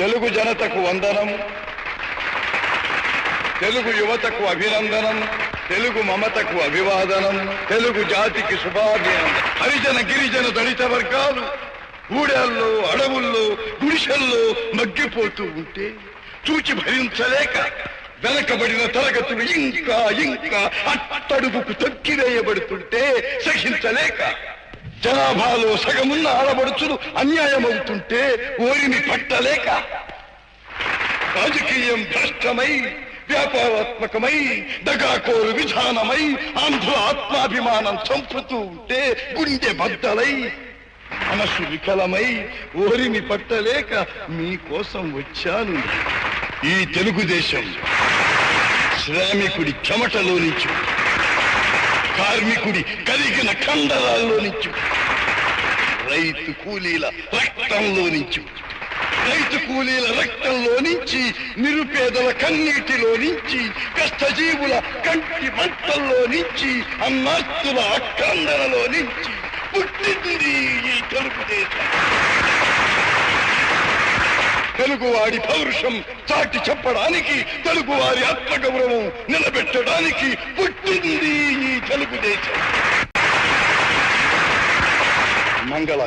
తెలుగు జనతకు వందనం, తెలుగు యువతకు అభినందనం, తెలుగు మమతకు అభివాదనం, తెలుగు జాతికి శుభాభినందనం. హరిజన గిరిజన దళిత వర్గాలు ఊడల్లో, అడవుల్లో, గుడిసెల్లో మగ్గిపోతూ ఉంటే చూచి భరించలేక వెనకబడిన తరగతులు ఇంకా ఇంకా అట్టడుగుకు తొక్కివేయబడుతుంటే సహించలేక జనాభాలో సగమున్న ఆడబడుచులు అన్యాయమవుతుంటే ఓరిని పట్టలేక రాజకీయం భ్రష్టమై వ్యాపారాత్మకమై దగాకోరు విధానమై ఆంధ్ర ఆత్మాభిమానం చంపుతూ ఉంటే గుండె బద్దలై మనసు వికలమై ఓరిని పట్టలేక మీకోసం వచ్చాను. ఈ తెలుగుదేశం శ్రామికుడి చెమటలో నుంచి, కార్మికుడి కరిగిన కండరాల్లో నుంచి, రైతు కూలీల రక్తంలో నుంచి, రైతు కూలీల రక్తంలో నుంచి, నిరుపేదల కన్నీటిలో నుంచి, కష్టజీవుల కంటి మంటల్లో నుంచి, అన్నాస్తుల అక్రందనలో నుంచి పుట్టింది ఈ తెలుగుదేశం. తెలుగువాడి పౌరుషం చాటి చెప్పడానికి, తెలుగువారి ఆత్మగౌరవం నిలబెట్టడానికి పుట్టింది ఈ తెలుగుదేశం. మంగళ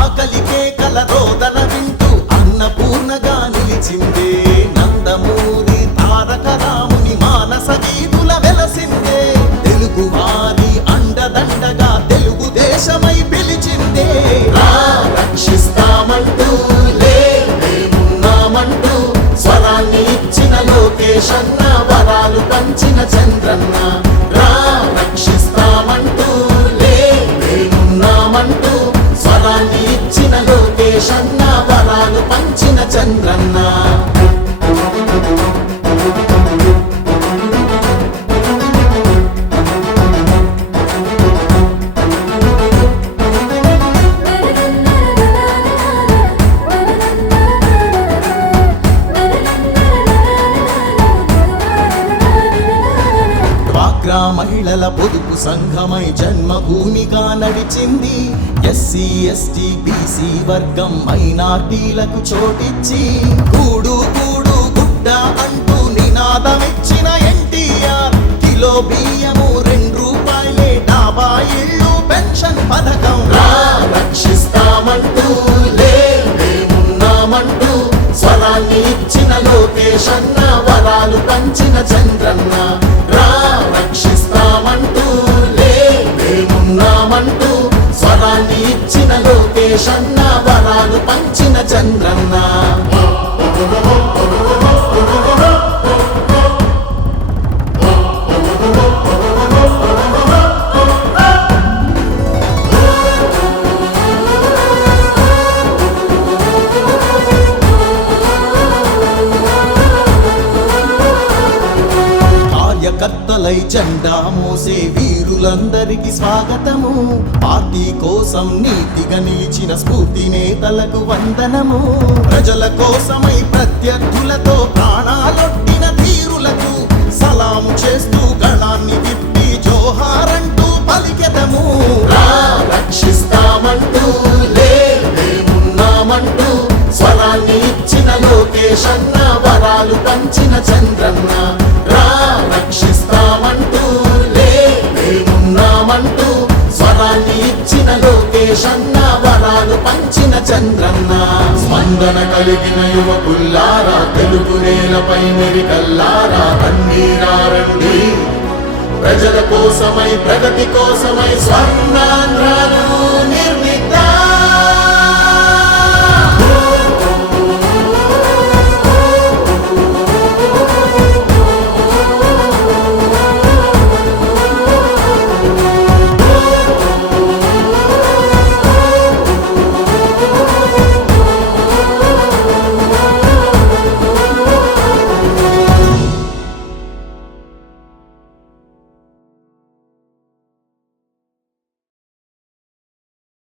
ఆకలికే కల రోదన వింటూ అన్నపూర్ణగా నిలిచిందే. నందమూరి తారక రాముని మానస వీధుల వెలసిందే. తెలుగు వారి అండదండగా తెలుగుదేశమై పిలిచిందే. రక్షిస్తామంటూ లేమున్నామంటూ స్వరాన్ని ఇచ్చిన లోకేశన్న, వరాలు పంచిన చంద్రన్న. రక్షిస్తామంటూ లేమున్నామంటూ స్వరాన్ని ఇచ్చిన లోకేశన్న, వరాలు పంచిన చంద్రన్న. డ్వాక్రా మహిళల పొదుపు సంఘమై జన్మభూమిగా నడిచింది. ఎస్సీ ఎస్టీ బీసీ వర్గం మైనార్టీలకు చోటిచ్చి కూడు కూడు గుడ్డ అంటూ నినాదమిచ్చిన ఎన్టీఆర్. కిలో బియ్యము 2 రూపాయలే, డాబా ఇళ్ళు పెన్షన్ పథకం. రక్షిస్తామంటూ లేమున్నామంటూ స్వరాన్ని ఇచ్చిన లోకేశన్న, వరాలు పంచిన చంద్రన్న. రక్షిస్తామంటూ లేమున్నామంటూ స్వరాన్ని ఇచ్చిన లోకేశన్న, వరాలు పంచిన చంద్రన్న. కార్యకర్తలై జెండా మోసే వీరులందరికీ స్వాగతము. పార్టీ కోసం నీతిగా నిలిచిన స్ఫూర్తి నేతలకు వందనము. ప్రజల కోసమై ప్రత్యర్థులతో ప్రాణాలొట్టిన ధీరులకు సలాము చేస్తూ గళాన్ని విప్పి జోహారంటూ పలికెదము. రక్షిస్తామంటూ లేమున్నామంటూ స్వరాన్ని ఇచ్చిన లోకేశన్న, వరాలు పంచిన చంద్రన్న. రక్షిస్తామంటూ లేమున్నామంటూ స్వరాన్ని ఇచ్చిన లోకేశన్న, వరాలు పంచిన చంద్రన్న. స్పందన కలిగిన యువకుల్లారా, తెలుగు నేలపై మెరికల్లారా, రండి ప్రజల కోసమై ప్రగతి కోసమై స్వర్ణాంధ్రాలు